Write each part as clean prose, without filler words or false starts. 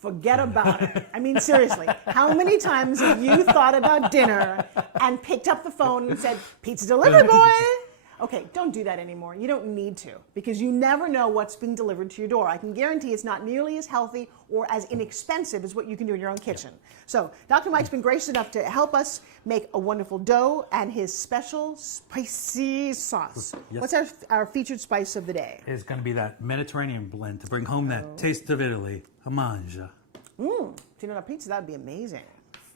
forget about it. I mean, seriously, how many times have you thought about dinner and picked up the phone and said, pizza delivery boy? Okay, don't do that anymore. You don't need to, because you never know what's being delivered to your door. I can guarantee it's not nearly as healthy or as inexpensive as what you can do in your own kitchen. So Dr. Mike's been gracious enough to help us make a wonderful dough and his special spicy sauce. Yes. What's our featured spice of the day? It's going to be that Mediterranean blend to bring home that taste of Italy, a mangia. Tuna pizza, that would be amazing.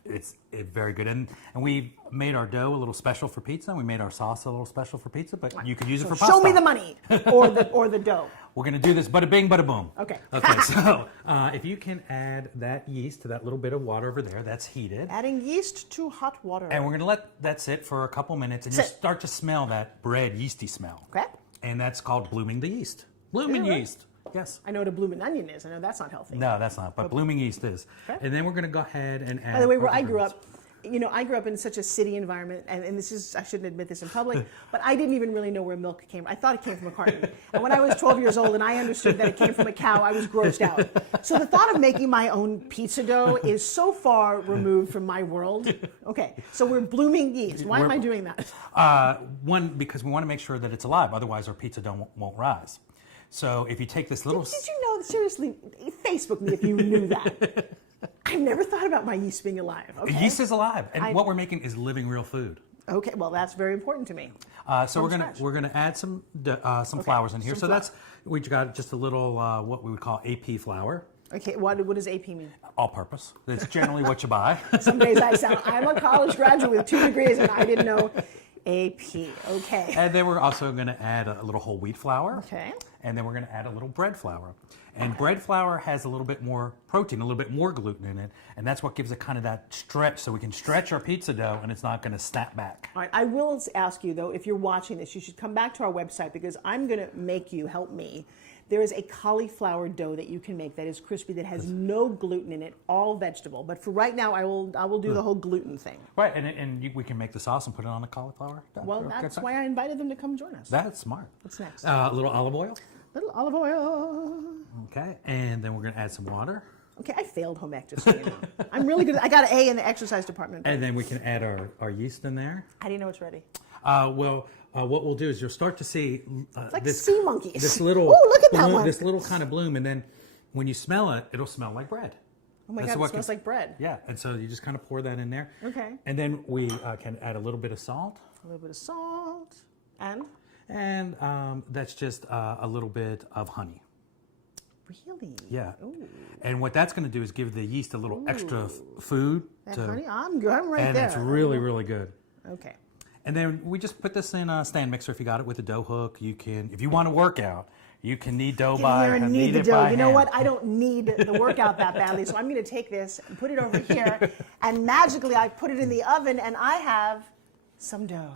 It's very good. And we made our dough a little special for pizza. We made our sauce a little special for pizza, but you could use it for pasta. Show me the money or the dough. We're going to do this bada bing, bada boom. Okay. Okay, so if you can add that yeast to that little bit of water over there, that's heated. Adding yeast to hot water. And we're going to let that sit for a couple minutes and you start to smell that bread yeasty smell. Okay. And that's called blooming the yeast. Blooming yeast. Yes. I know what a blooming onion is. I know that's not healthy. No, that's not. But blooming yeast is. Okay. And then we're going to go ahead and add. By the way, where I grew up, I grew up in such a city environment, and this is, I shouldn't admit this in public, but I didn't even really know where milk came from. I thought it came from a carton. And when I was 12 years old and I understood that it came from a cow, I was grossed out. So the thought of making my own pizza dough is so far removed from my world. Okay, so we're blooming yeast. Why am I doing that? One, because we want to make sure that it's alive. Otherwise, our pizza dough won't rise. So if you take this little... Did you know, seriously, Facebook me if you knew that. I've never thought about my yeast being alive. Okay. Yeast is alive, and what we're making is living real food. Okay, well that's very important to me. So we're gonna add some flours in here. So we've got just a little what we would call AP flour. Okay, what does AP mean? All-purpose. That's generally what you buy. Some days I'm a college graduate with 2 degrees and I didn't know AP. Okay. And then we're also going to add a little whole wheat flour. Okay. And then we're going to add a little bread flour. And bread flour has a little bit more protein, a little bit more gluten in it, and that's what gives it kind of that stretch, so we can stretch our pizza dough and it's not going to snap back. All right, I will ask you though, if you're watching this, you should come back to our website because I'm going to make you help me. There is a cauliflower dough that you can make that is crispy, that has no gluten in it, all vegetable. But for right now, I will do the whole gluten thing. Right, and we can make the sauce and put it on the cauliflower dough. Well, that's why I invited them to come join us. That's smart. What's next? A little olive oil. Little olive oil. Okay, and then we're going to add some water. Okay, I failed home ec, just so you know. I'm really good. I got an A in the exercise department. And then we can add our yeast in there. How do you know it's ready? What we'll do is you'll start to see it's like sea monkeys. This little, look at that one. This little kind of bloom, and then when you smell it, it'll smell like bread. Oh my God, it smells like bread. Yeah, and so you just kind of pour that in there. Okay. And then we can add a little bit of salt. A little bit of salt. And that's just a little bit of honey. Really? Yeah. Ooh. And what that's going to do is give the yeast a little extra food. Honey, I'm right there. And it's really, really good. Okay. And then we just put this in a stand mixer. If you got it with a dough hook, you can, if you want to work out, you can knead dough by hand. Knead the dough. You know what? I don't need the workout that badly, so I'm going to take this and put it over here, and magically I put it in the oven, and I have some dough.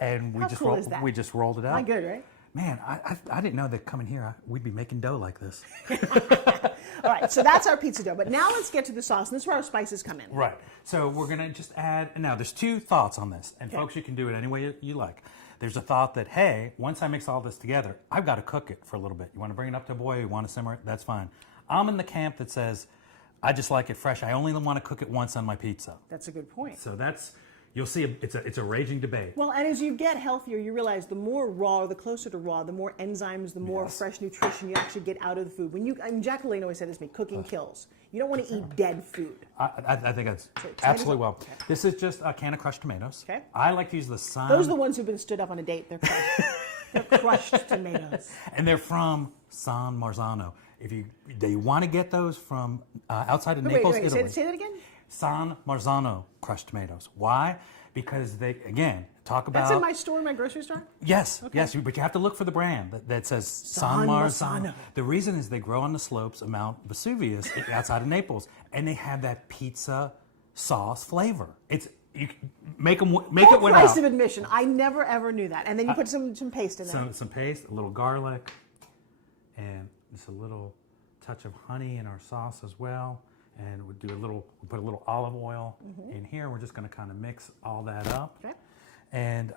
And How cool is that? We just rolled it out. Not good, right? Man, I didn't know that coming here we'd be making dough like this. All right, so that's our pizza dough. But now let's get to the sauce, and this is where our spices come in. Right. So we're going to just add, now there's 2 thoughts on this, and folks, you can do it any way you like. There's a thought that, hey, once I mix all this together, I've got to cook it for a little bit. You want to bring it up to a boil, you want to simmer it, that's fine. I'm in the camp that says, I just like it fresh. I only want to cook it once on my pizza. That's a good point. So that's... You'll see it's a raging debate. Well, and as you get healthier, you realize the more raw or the closer to raw, the more enzymes, the more fresh nutrition you actually get out of the food. Jack LaLanne always said this to me, cooking kills. You don't want to eat dead food. I think that's absolutely well. Okay. This is just a can of crushed tomatoes. Okay. I like to use the San... Those are the ones who've been stood up on a date. They're crushed. They're crushed tomatoes. And they're from San Marzano. If you want to get those from outside of Naples, Italy. Say that again? San Marzano crushed tomatoes. Why? Because they, again, talk about... That's in my store, in my grocery store? Yes, yes, but you have to look for the brand that says San Marzano. The reason is they grow on the slopes of Mount Vesuvius outside of Naples, and they have that pizza sauce flavor. You make it without. Price of admission. I never ever knew that. And then you put some paste in there. Some paste, a little garlic, and just a little touch of honey in our sauce as well. And we'll put a little olive oil in here. We're just going to kind of mix all that up. Okay. And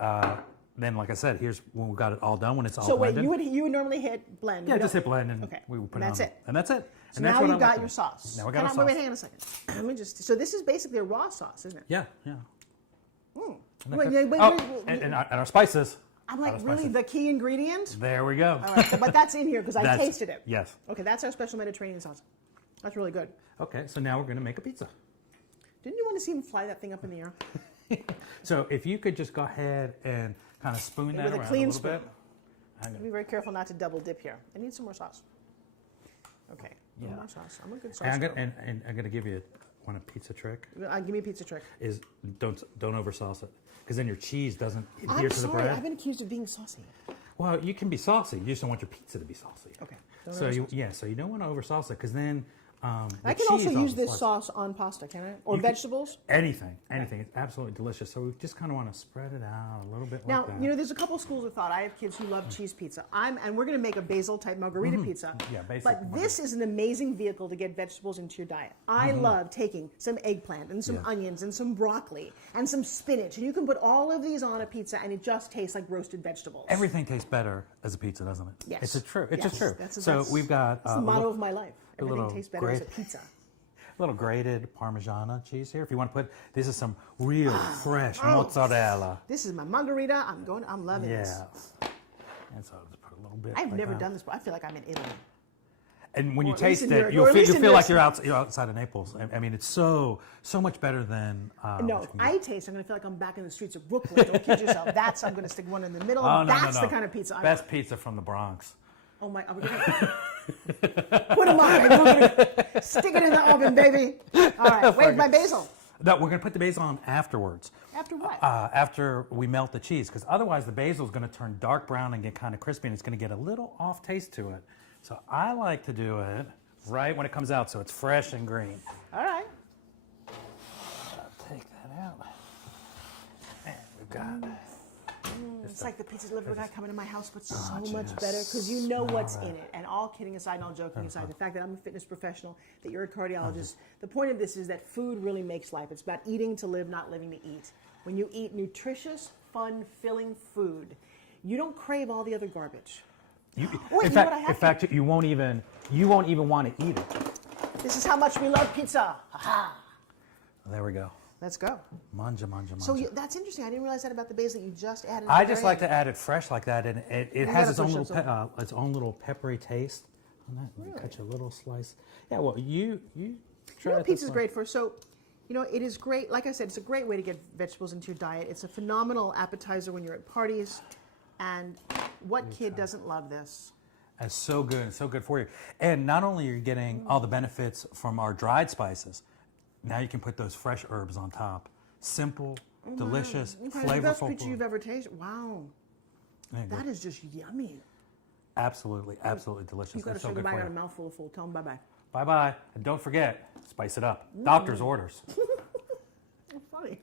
then, like I said, here's when we got it all done. When it's all So wait, blended. you would normally hit blend. Yeah, You just don't- hit blend, and Okay. we would put And it that's on. it. And that's it. So And that's now what you've I'm got looking your at. sauce. Now we got our Wait, sauce. hang on a second. Let me just. So this is basically a raw sauce, isn't it? Yeah, yeah. Wait, And our spices. I'm like, Our really, spices. the key ingredient? There we go. All right, but that's in here because I That's- tasted it. Yes. Okay, that's our special Mediterranean sauce. That's really good. Okay, so now we're going to make a pizza. Didn't you want to see him fly that thing up in the air? So if you could just go ahead and kind of spoon that With a around clean a little bit. spoon. Be very careful not to double dip here. I need some more sauce. Okay, Yeah. more sauce. I'm a good sauce And girl. I'm going to give you a pizza trick. Give me a pizza trick. Is don't over sauce it, because then your cheese doesn't adhere I'm to the sorry, bread. I've been accused of being saucy. Well, you can be saucy. You just don't want your pizza to be saucy. Okay. Don't So oversauce it. so you don't want to over sauce it, because then I can also use this sauce on pasta, can I? Or vegetables? Anything. It's absolutely delicious. So we just kind of want to spread it out a little bit Now, like that. you know, there's a couple schools of thought. I have kids who love cheese pizza. And we're going to make a basil type margarita pizza. Yeah, basic But margarita. this is an amazing vehicle to get vegetables into your diet. I love taking some eggplant and some Yeah. onions and some broccoli and some spinach. And you can put all of these on a pizza and it just tastes like roasted vegetables. Everything tastes better as a pizza, doesn't it? Yes. It's true. It's just Yes. true. So we've got That's the motto of my life. Everything little tastes better as a great- pizza. little grated Parmigiana cheese here. If you want to put, this is some real fresh mozzarella. This is my margarita. I'm loving this. Yeah. And so I'll just put a little bit. I've like never that. done this, but I feel like I'm in Italy. And when Or you at least taste in New it, York, you'll or at feel, least you'll in feel New like York. you're outside of Naples. I mean, it's so much better than. No, what you can I get. taste. I'm going to feel like I'm back in the streets of Brooklyn. Don't kid yourself. I'm going to stick one in the middle. Oh, no, That's no. the kind of pizza I Best want. pizza from the Bronx. Oh my! Put them on. We're gonna stick it in the oven, baby. All right. Wait, my basil. No, we're going to put the basil on afterwards. After what? After we melt the cheese, because otherwise the basil is going to turn dark brown and get kind of crispy, and it's going to get a little off taste to it. So I like to do it right when it comes out, so it's fresh and green. All right. I'll take that out. And we've got. It's like the pizza delivery guy coming to my house, but so Oh, much just better because you know what's smell in it. it. And all kidding aside, and all joking aside, the fact that I'm a fitness professional, that you're a cardiologist, the point of this is that food really makes life. It's about eating to live, not living to eat. When you eat nutritious, fun, filling food, you don't crave all the other garbage. You, Wait, in you know what I fact, have in fact, you won't even want to eat it. This is how much we love pizza. Ha-ha. There we go. Let's go. Manja, manja, manja. So that's interesting. I didn't realize that about the basil. You just added. I just like to add it fresh like that, and it has gotta its push its own little peppery taste. On that, Really? cut you a little slice. Yeah, well, you try it this Pizza's way. great for so. It is great. Like I said, it's a great way to get vegetables into your diet. It's a phenomenal appetizer when you're at parties. And what kid doesn't love this? It's so good. It's so good for you. And not only are you getting all the benefits from our dried spices, now you can put those fresh herbs on top. Simple, delicious, Probably the best flavorful pizza food. you've ever tasted. Wow, Yeah, that is just yummy. absolutely delicious. You got to It's so show good them I for got a you. mouthful of food. Tell them bye bye. Bye-bye. And don't forget, spice it up. Doctor's orders. Funny.